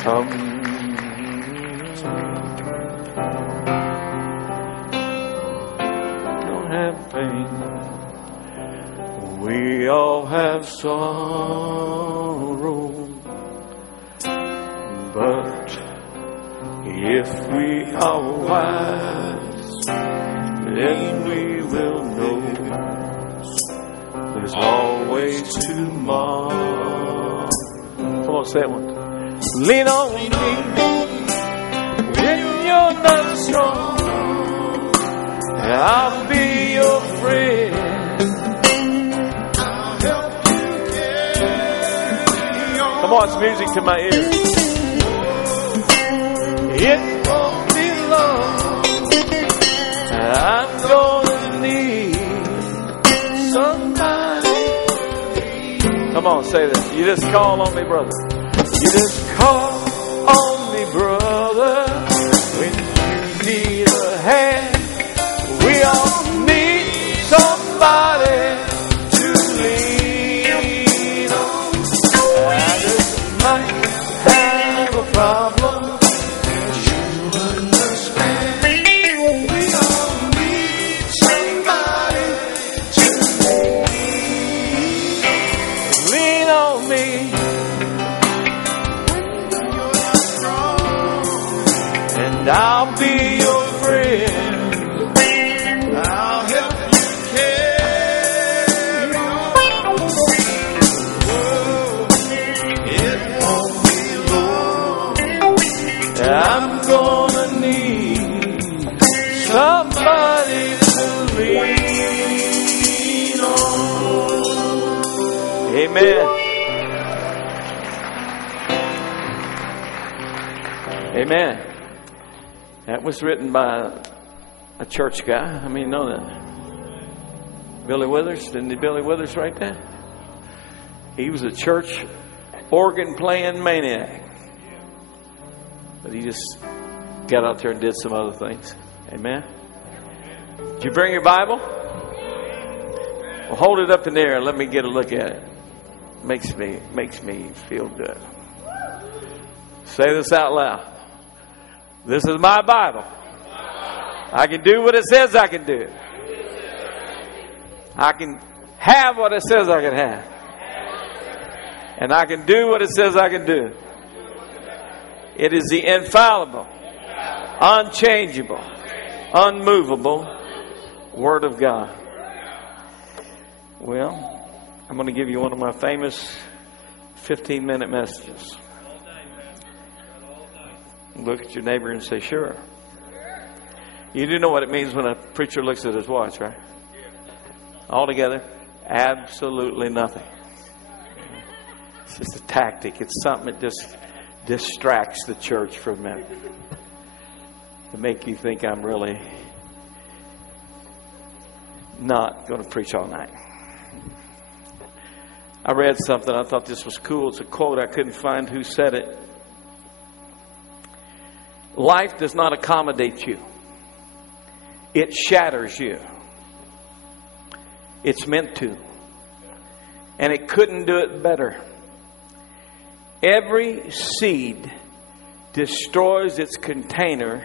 Come. Don't have pain. We all have sorrow. But if we are wise, then we will know there's always tomorrow. Come on, say it one time. Lean on me when you're not strong. I'll be your friend. I'll help you carry on. Come on, it's music to my ears. It won't be long. I'm gonna need somebody. Come on, say this. You just call on me, brother. You just call on me, brother, when you need a hand. We all need somebody to lean on. I just might have a problem. You understand. We all need somebody to lean on me. And I'll be your friend. I'll help you carry on. It won't be long. I'm gonna need somebody to lean on. Amen. Amen. That was written by a church guy. I mean, you know that. Billy Withers. Didn't Billy Withers write that? He was a church organ playing maniac. But he just got out there and did some other things. Amen. Did you bring your Bible? Well, hold it up in the air and let me get a look at it. Makes me feel good. Say this out loud. This is my Bible. I can do what it says I can do. I can have what it says I can have. And I can do what it says I can do. It is the infallible, unchangeable, unmovable Word of God. Well, I'm going to give you one of my famous 15-minute messages. Look at your neighbor and say, sure. You do know what it means when a preacher looks at his watch, right? Altogether, absolutely nothing. It's just a tactic. It's something that just distracts the church for a minute. To make you think I'm really not going to preach all night. I read something. I thought this was cool. It's a quote. I couldn't find who said it. Life does not accommodate you. It shatters you. It's meant to. And it couldn't do it better. Every seed destroys its container,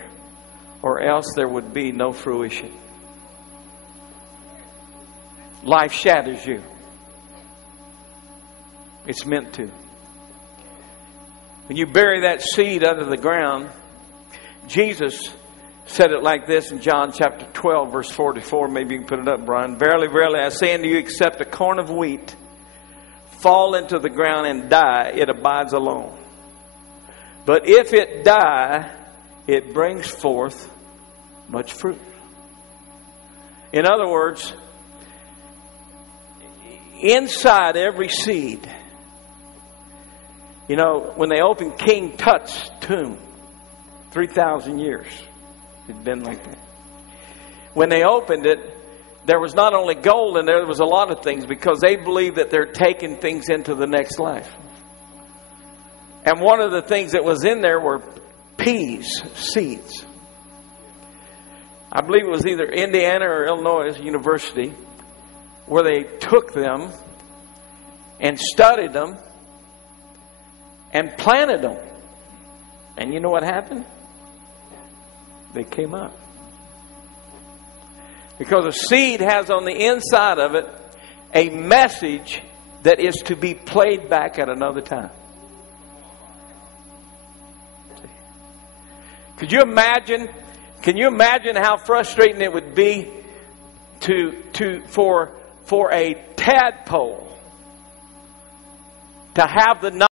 or else there would be no fruition. Life shatters you. It's meant to. When you bury that seed under the ground, Jesus said it like this in John chapter 12, verse 44. Maybe you can put it up, Brian. Verily, verily, I say unto you, except a corn of wheat fall into the ground and die, it abides alone. But if it die, it brings forth much fruit. In other words, inside every seed, you know, when they opened King Tut's tomb, 3,000 years it'd been like that. When they opened it, there was not only gold in there, there was a lot of things, because they believed that they're taking things into the next life. And one of the things that was in there were peas, seeds. I believe it was either Indiana or Illinois University, where they took them and studied them and planted them. And you know what happened? They came up. Because a seed has on the inside of it a message that is to be played back at another time. Could you imagine? Can you imagine how frustrating it would be for a tadpole to have the